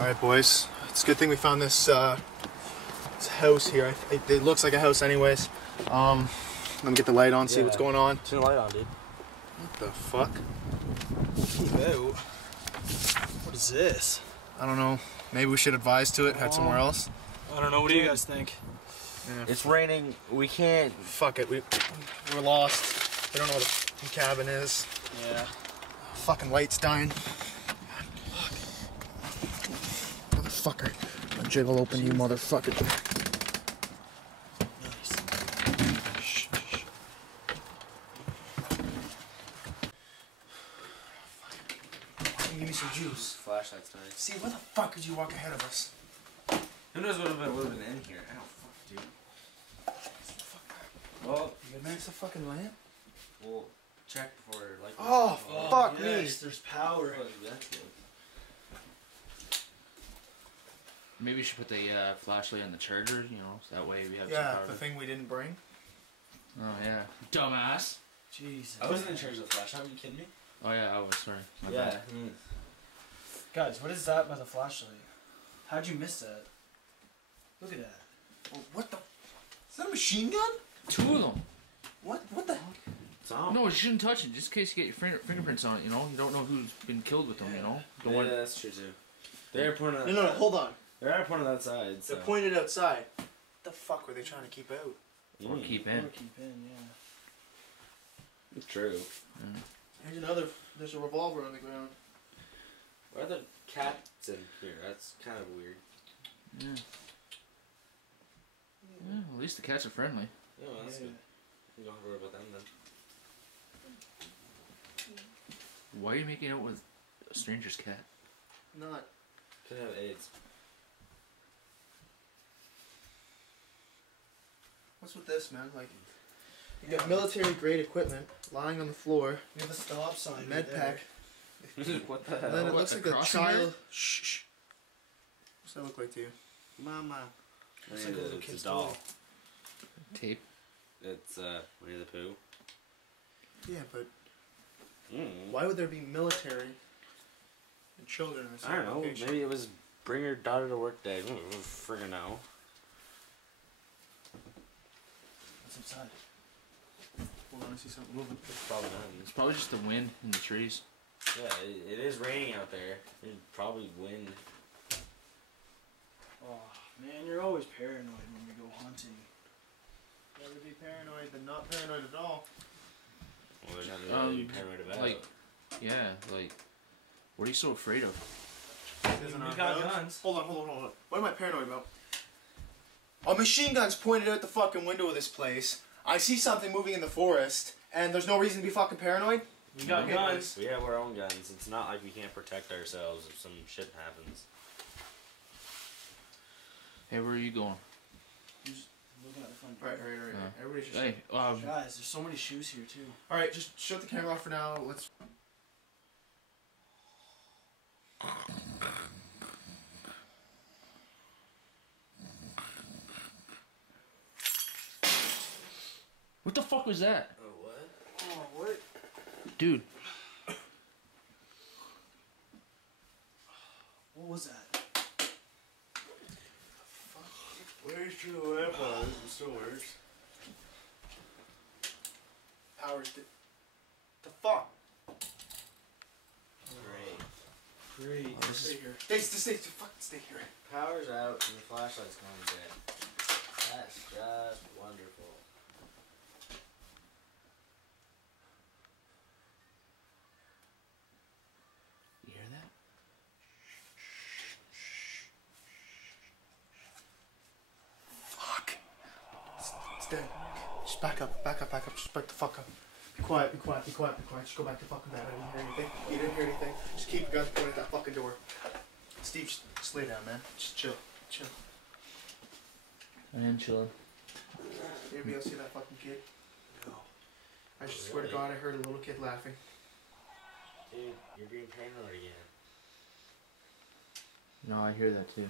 Alright boys, it's a good thing we found this, this house here. It looks like a house anyways. Let me get the light on, see what's going on. Turn the light on, dude. What the fuck? Ew. What is this? I don't know. Maybe we should advise to it, head somewhere else. I don't know, what do you guys think? Yeah. It's raining, we can't... Fuck it, we're lost. We don't know what a fucking cabin is. Yeah. Fucking light's dying. Motherfucker. I'll jiggle open you, motherfucker. Nice. Shh, shh. Give me some juice. Flashlight's nice. See, where the fuck did you walk ahead of us? Who knows what would have been in here? Ow, fuck, dude. Well, You good, man? It's a fucking lamp? we'll check before, like... Oh, fuck me. Yes, there's power. Oh, that's good. Maybe we should put the flashlight on the charger, you know, so that way we have some Yeah, power. the thing we didn't bring. Oh, yeah. Dumbass. Jesus. I wasn't in charge of the flashlight, are you kidding me? Oh, yeah, I was, sorry. My Yeah. bad. Guys, what is that by the flashlight? How'd you miss that? Look at that. Oh, what the? Is that a machine gun? Two of them. What the? Tom? No, you shouldn't touch it, just in case you get your fingerprints on it, you know? You don't know who's been killed with them, you know? Don't Yeah, want... that's true, too. They're pointing No, hold on. They're pointing outside, so... They're pointed outside. What the fuck were they trying to keep out? Or keep in. Or keep in, yeah. It's true. There's another. There's a revolver on the ground. Why are the cats in here? That's kind of weird. Yeah. Yeah, at least the cats are friendly. Yeah, well, that's Yeah. good. You don't have to worry about them then. Why are you making out with a stranger's cat? Not. Could have AIDS. What's with this, man? Like, you got military grade equipment lying on the floor. We have a stop sign. Med right pack. What the And then hell? it What, looks a like a crossing child. guard? Shh. What's that look like to you? Mama. Looks like a little It's kid's a doll. toy. Tape. It's Winnie the Pooh. Yeah, but Mm. why would there be military and children in this I don't know. location? Maybe it was bring your daughter to work day. Friggin' know. What's inside? Hold on, I see something moving. It's probably not. It's probably just the wind in the trees. Yeah, it is raining out there. There's probably wind. Oh, man, you're always paranoid when we go hunting. Rather be paranoid than not paranoid at all. Well, there's nothing really to be paranoid about. Like, yeah, like, what are you so afraid of? This isn't We our got house. guns. Hold on. What am I paranoid about? A machine gun's pointed out the fucking window of this place. I see something moving in the forest, and there's no reason to be fucking paranoid? We got Okay, guns. We have our own guns. It's not like we can't protect ourselves if some shit happens. Hey, where are you going? Just looking at the front door. Right. Yeah. Everybody's just... Hey, Guys, there's so many shoes here, too. Alright, just shut the camera off for now. Let's... what the fuck was that? Oh, what? Oh, what? Dude, What was that? Where's your lamp on? It still works. Powers did... The fuck? Great. Great. this Stay is... here. Stay here. Power's out and the flashlight's going dead. That's just wonderful. You hear that? Fuck. It's dead. Just back up. Just back the fuck up. Be quiet. Just go back to fucking bed. I didn't hear anything. You didn't hear anything. Just keep your guns pointed at that fucking door. Steve, just lay down, man. Just chill. I am chilling. Anybody else see that fucking kid? No. I just swear to God, I heard a little kid laughing. Dude, you're being paranoid again. No, I hear that too.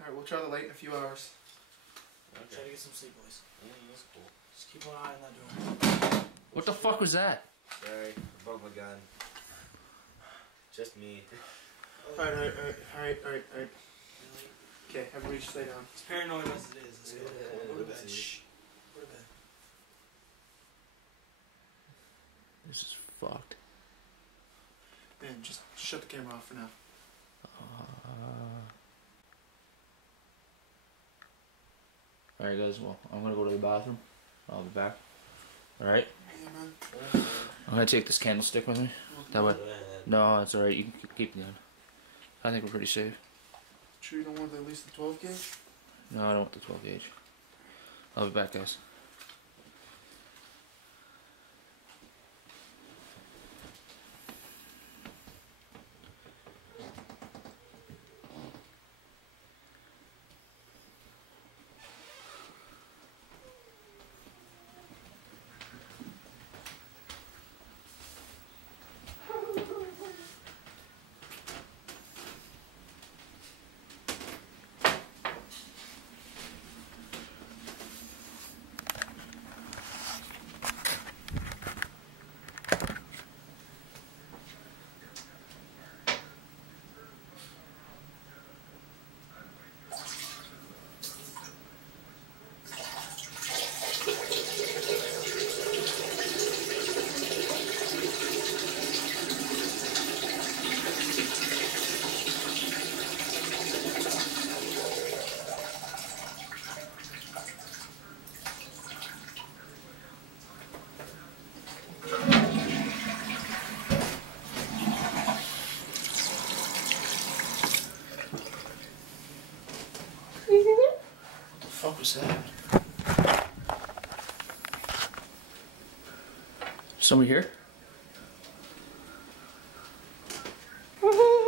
Alright, we'll try the light in a few hours. Try to get some sleep, boys. Yeah, that's cool. Just keep one eye on that door. What the fuck was that? Sorry, I broke my gun. Just me. Alright. Okay, everybody just lay down. It's paranoid as it is. Let's go. Go to bed. Shh. Go to bed. This is fucked. Man, just shut the camera off for now. Alright guys, well, I'm gonna go to the bathroom. I'll be back. Alright? Yeah, man. I'm gonna take this candlestick with me. That way. No, it's alright, you can keep it on. I think we're pretty safe. Sure you don't want at least the 12 gauge? No, I don't want the 12 gauge. I'll be back, guys. What was that? Somebody here?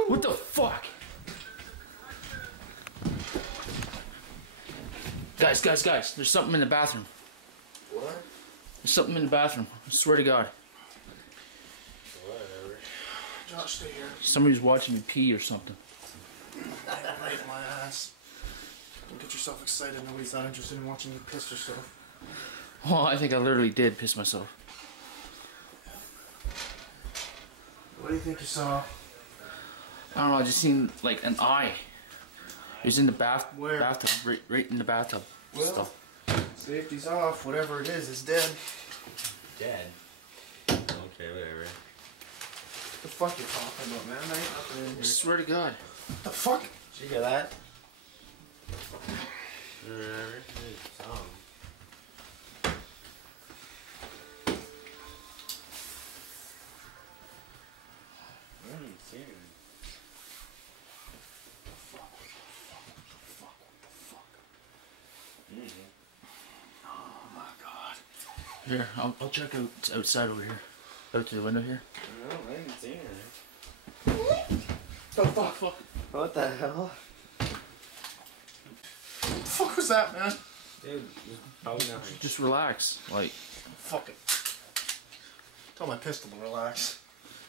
What the fuck? Guys, there's something in the bathroom. What? There's something in the bathroom. I swear to God. Whatever. Josh, stay here. Somebody's watching me pee or something. Right in my ass. Don't get yourself excited. Nobody's not interested in watching you piss yourself. Oh, I think I literally did piss myself. What do you think you saw? I don't know, I just seen like an eye. It was in the Where? bathtub, right in the bathtub. Well, Stuff. safety's off. Whatever it is dead. Dead. Okay, whatever. What the fuck you talking about, man? I ain't nothing in I here. swear to God. What the fuck? Did you hear that? Whatever. Some. What are you seeing? Oh my god. Here, I'll check outside over here. Out to the window here. No, I didn't see anything. The fuck? What the hell? What the fuck was that, man? Dude, there's probably nothing. Just relax. Like, Fuck it. Tell my pistol to relax.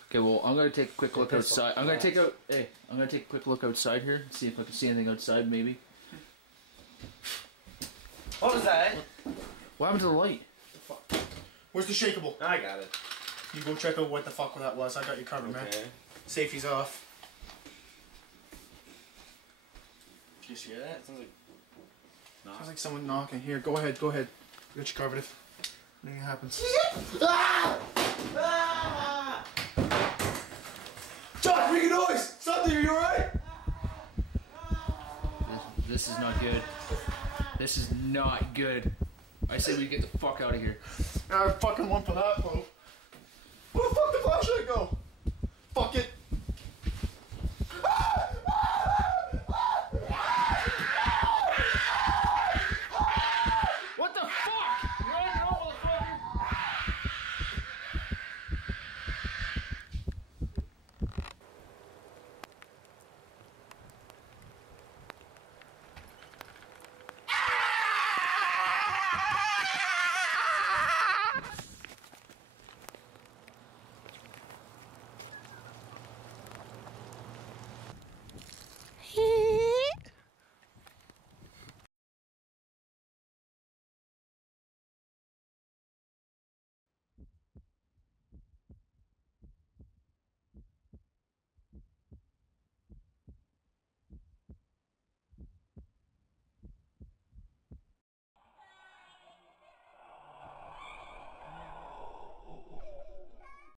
okay, well, I'm gonna take a quick look pistol, outside. I'm gonna relax. take a quick look outside here. See if I can see anything outside, maybe. What was that? What happened to the light? The fuck? Where's the shakeable? I got it. You go check out what the fuck that was. I got you covered, man. Okay. Safety's off. Did you see that? Sounds like. Sounds like someone knocking here. Go ahead. I got you covered if anything happens. John, make a noise! Something, are you alright? This is not good. This is not good. I say we get the fuck out of here. I fucking one for that, bro. Where the fuck did the flashlight go? Fuck it.